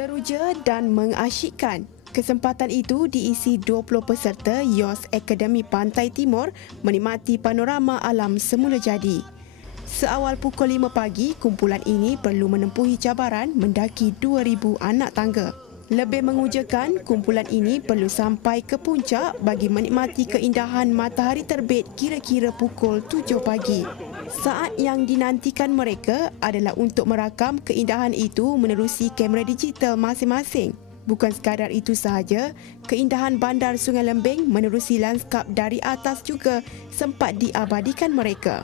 Teruja dan mengasyikkan. Kesempatan itu diisi 20 peserta YOS Akademi Pantai Timur menikmati panorama alam semula jadi. Seawal pukul 5 pagi, kumpulan ini perlu menempuhi cabaran mendaki 2,000 anak tangga. Lebih mengujakan, kumpulan ini perlu sampai ke puncak bagi menikmati keindahan matahari terbit kira-kira pukul 7 pagi. Saat yang dinantikan mereka adalah untuk merakam keindahan itu menerusi kamera digital masing-masing. Bukan sekadar itu sahaja, keindahan bandar Sungai Lembing menerusi lanskap dari atas juga sempat diabadikan mereka.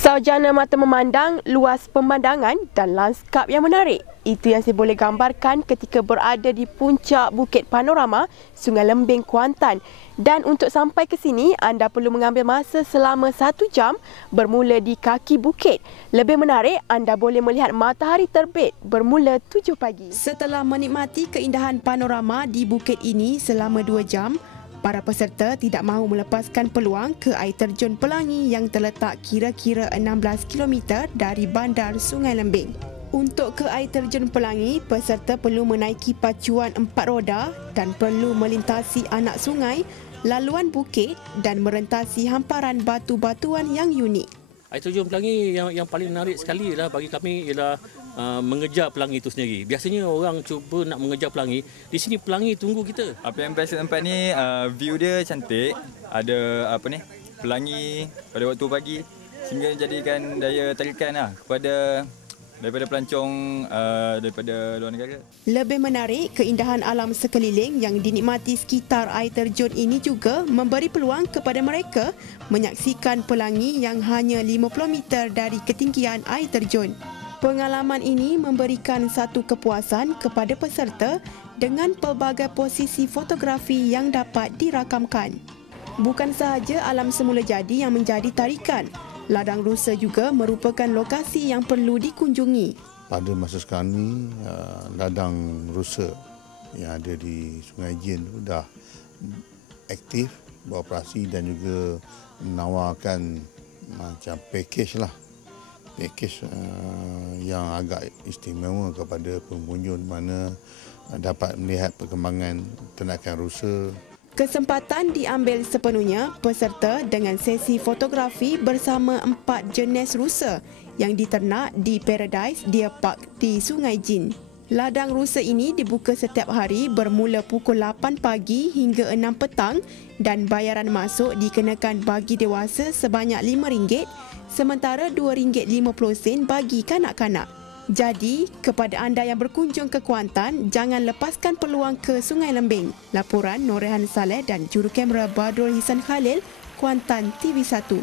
Sarjana mata memandang luas pemandangan dan lanskap yang menarik. Itu yang saya boleh gambarkan ketika berada di puncak Bukit Panorama Sungai Lembing, Kuantan. Dan untuk sampai ke sini, anda perlu mengambil masa selama 1 jam bermula di kaki bukit. Lebih menarik, anda boleh melihat matahari terbit bermula 7 pagi. Setelah menikmati keindahan panorama di bukit ini selama 2 jam, para peserta tidak mahu melepaskan peluang ke air terjun Pelangi yang terletak kira-kira 16 km dari bandar Sungai Lembing. Untuk ke air terjun Pelangi, peserta perlu menaiki pacuan 4 roda dan perlu melintasi anak sungai, laluan bukit dan merentasi hamparan batu-batuan yang unik. Air terjun Pelangi yang paling menarik sekali ialah bagi kami ialah mengejar pelangi itu sendiri. Biasanya orang cuba nak mengejar pelangi, di sini pelangi tunggu kita. Apa yang best tempat ni, view dia cantik, ada pelangi pada waktu pagi sehingga jadikan daya tarikan daripada pelancong daripada luar negara. Lebih menarik, keindahan alam sekeliling yang dinikmati sekitar air terjun ini juga memberi peluang kepada mereka menyaksikan pelangi yang hanya 50 meter dari ketinggian air terjun. Pengalaman ini memberikan satu kepuasan kepada peserta dengan pelbagai posisi fotografi yang dapat dirakamkan. Bukan sahaja alam semula jadi yang menjadi tarikan, Ladang Rusa juga merupakan lokasi yang perlu dikunjungi. Pada masa sekarang ni, Ladang Rusa yang ada di Sungai Jin dah aktif, beroperasi dan juga menawarkan macam package yang agak istimewa kepada pengunjung mana dapat melihat perkembangan ternakan rusa. Kesempatan diambil sepenuhnya peserta dengan sesi fotografi bersama 4 jenis rusa yang diternak di Paradise Deer Park di Sungai Jin. Ladang rusa ini dibuka setiap hari bermula pukul 8 pagi hingga 6 petang dan bayaran masuk dikenakan bagi dewasa sebanyak RM5, sementara RM2.50 bagi kanak-kanak. Jadi, kepada anda yang berkunjung ke Kuantan, jangan lepaskan peluang ke Sungai Lembing. Laporan Norehan Saleh dan jurukamera Badrul Hisan Khalil, Kuantan TV1.